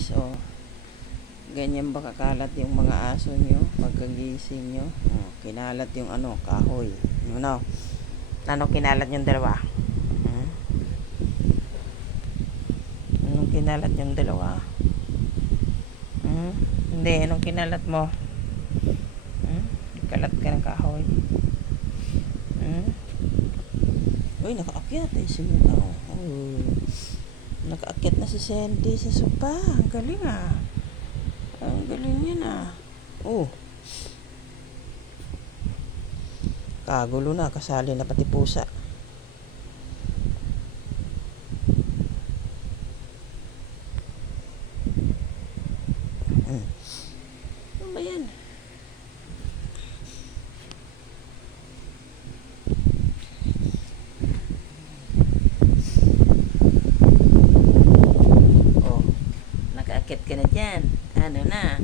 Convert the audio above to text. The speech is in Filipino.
guys, oh. Ganyan ba kakalat yung mga aso nyo pagkagising nyo? Oh, kinalat yung kahoy. Ano kinalat yung dalawa? Anong kinalat yung dalawa? Hindi, anong kinalat mo? Kalat ka ng kahoy. Uy, nakaakyat eh si Muna. Nakaakyat na si Sandy sa sopa. Ang galing ah. Ang galing yan ah. Kagulo na, kasali na pati pusa. Ano ba yan? Nakaakyat ka na dyan. Ano na?